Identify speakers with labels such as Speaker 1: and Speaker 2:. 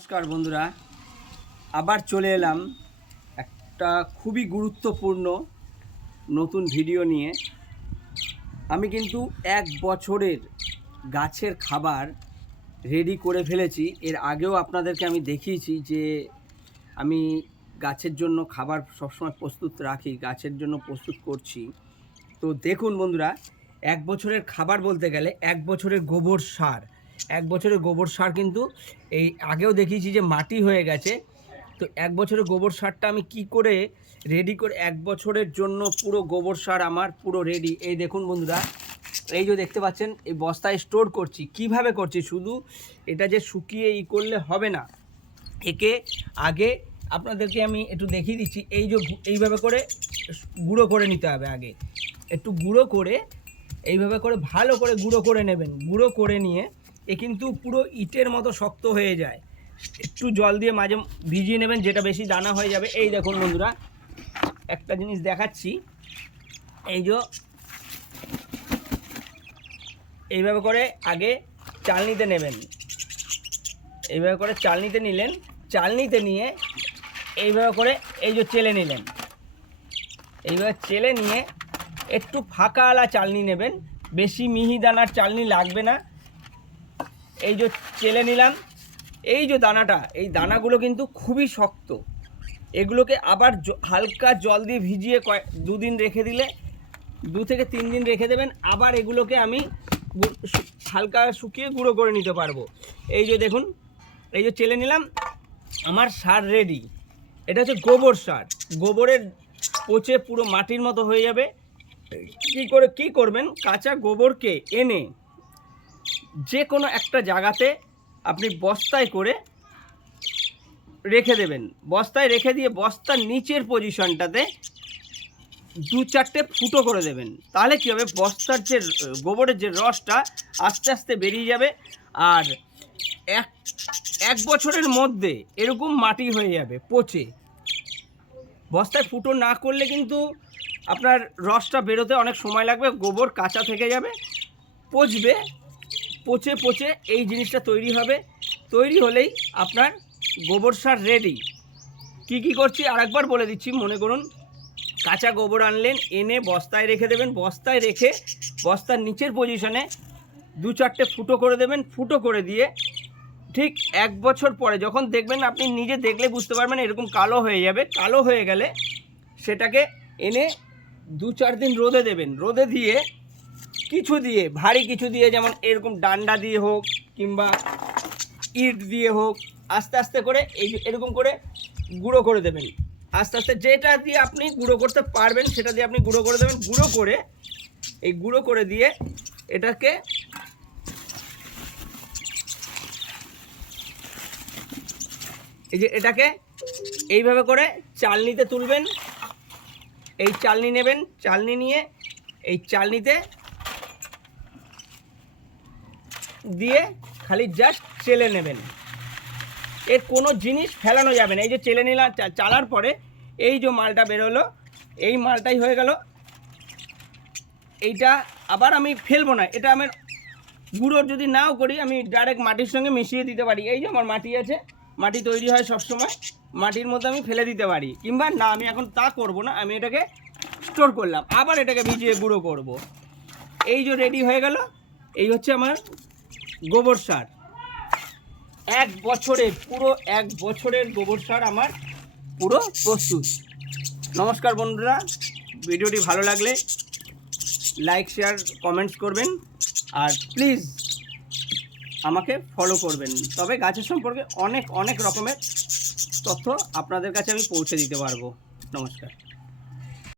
Speaker 1: নমস্কার বন্ধুরা। আবার চলে এলাম একটা খুবই গুরুত্বপূর্ণ নতুন ভিডিও নিয়ে। আমি কিন্তু এক বছরের গাছের খাবার রেডি করে ফেলেছি। এর আগেও আপনাদেরকে আমি দেখিয়েছি যে আমি গাছের জন্য খাবার সবসময় প্রস্তুত রাখি, গাছের জন্য প্রস্তুত করছি। তো দেখুন বন্ধুরা, এক বছরের খাবার বলতে গেলে এক বছরের গোবর সার। এক বছরের গোবর সার কিন্তু এই আগেও দেখিয়েছি যে মাটি হয়ে গেছে। তো এক বছরের গোবর সারটা আমি কি করে রেডি করে, এক বছরের জন্য পুরো গোবর সার আমার পুরো রেডি এই দেখুন বন্ধুরা, এই যে দেখতে পাচ্ছেন, এই বস্তায় স্টোর করছি। কীভাবে করছি? শুধু এটা যে শুকিয়ে ই করলে হবে না। একে আগে আপনাদেরকে আমি একটু দেখিয়ে দিচ্ছি, এই যে এইভাবে করে গুঁড়ো করে নিতে হবে আগে। একটু গুঁড়ো করে, এইভাবে করে ভালো করে গুঁড়ো করে নেবেন। গুঁড়ো করে নিয়ে এ কিন্তু পুরো ইটের মতো শক্ত হয়ে যায়। একটু জল দিয়ে মাঝে ভিজিয়ে নেবেন, যেটা বেশি দানা হয়ে যাবে। এই দেখুন বন্ধুরা, একটা জিনিস দেখাচ্ছি। এই যে এইভাবে করে আগে চালনিতে নেবেন। এইভাবে করে চালনিতে নিলেন, চালনিতে নিয়ে এইভাবে করে এই যে চেলে নিলেন। এইভাবে চেলে নিয়ে একটু ফাঁকাওয়ালা চালনি নেবেন, বেশি মিহিদানার চালনি লাগবে না। এই যে চেলে নিলাম, এই যে দানাটা, এই দানাগুলো কিন্তু খুবই শক্ত। এগুলোকে আবার হালকা জল দিয়ে ভিজিয়ে কয়, দুদিন রেখে দিলে, দু থেকে তিন দিন রেখে দেবেন, আবার এগুলোকে আমি হালকা শুকিয়ে গুঁড়ো করে নিতে পারব। এই যে দেখুন, এই যে চেলে নিলাম, আমার সার রেডি এটা হচ্ছে গোবর সার। গোবরের পচে পুরো মাটির মতো হয়ে যাবে। কি করে, কি করবেন? কাঁচা গোবরকে এনে যে কোনো একটা জায়গাতে আপনি বস্তায় করে রেখে দেবেন। বস্তায় রেখে দিয়ে বস্তার নিচের পজিশনটাতে দু চারটে ফুটো করে দেবেন। তাহলে কী হবে? বস্তার যে গোবরের যে রসটা আস্তে আস্তে বেরিয়ে যাবে আর এক এক বছরের মধ্যে এরকম মাটি হয়ে যাবে, পচে। বস্তায় ফুটো না করলে কিন্তু আপনার রসটা বেরোতে অনেক সময় লাগবে, গোবর কাঁচা থেকে যাবে, পচবে। পচে পচে এই জিনিসটা তৈরি হবে। তৈরি হলেই আপনার গোবর সার রেডি কি কি করছি আরেকবার বলে দিচ্ছি, মনে করুন। কাঁচা গোবর আনলেন, এনে বস্তায় রেখে দেবেন। বস্তায় রেখে বস্তার নিচের পজিশনে দু চারটে ফুটো করে দেবেন। ফুটো করে দিয়ে ঠিক এক বছর পরে যখন দেখবেন আপনি নিজে দেখলে বুঝতে পারবেন এরকম কালো হয়ে যাবে। কালো হয়ে গেলে সেটাকে এনে দু চার দিন রোদে দেবেন। রোদে দিয়ে কিছু দিয়ে, ভারী কিছু দিয়ে, যেমন এরকম ডান্ডা দিয়ে হোক কিংবা ইট দিয়ে হোক, আস্তে আস্তে করে এই এরকম করে গুঁড়ো করে দেবেন। আস্তে আস্তে যেটা দিয়ে আপনি গুঁড়ো করতে পারবেন, সেটা দিয়ে আপনি গুঁড়ো করে দেবেন। গুঁড়ো করে, এই গুঁড়ো করে দিয়ে এটাকে এই যে এটাকে এইভাবে করে চালনিতে তুলবেন। এই চালনি নেবেন, চালনি নিয়ে এই চালনিতে দিয়ে খালি জাস্ট চেলে নেবেন। এর কোনো জিনিস ফেলানো যাবে না। এই যে চেলে নিলাম চা- চালার পরে এই যে মালটা বেরোলো এই মালটাই হয়ে গেল। এইটা আবার আমি ফেলব না। এটা আমার গুঁড়ো যদি নাও করি, আমি ডাইরেক্ট মাটির সঙ্গে মিশিয়ে দিতে পারি। এই যে আমার মাটি আছে, মাটি তৈরি হয় সবসময়। মাটির মধ্যে আমি ফেলে দিতে পারি। কিংবা না, আমি এখন তা করব না। আমি এটাকে স্টোর করলাম। আবার এটাকে ভিজিয়ে গুঁড়ো করব। এই যে রেডি হয়ে গেল। এই হচ্ছে আমার গোবর সার। এক বছরের পুরো এক বছরের গোবর সার আমার পুরো প্রস্তুত। নমস্কার বন্ধুরা, ভিডিওটি ভালো লাগলে লাইক, শেয়ার, কমেন্টস করবেন আর প্লিজ আমাকে ফলো করবেন। তবে গাছের সম্পর্কে অনেক অনেক রকমের তথ্য আপনাদের কাছে আমি পৌঁছে দিতে পারব। নমস্কার।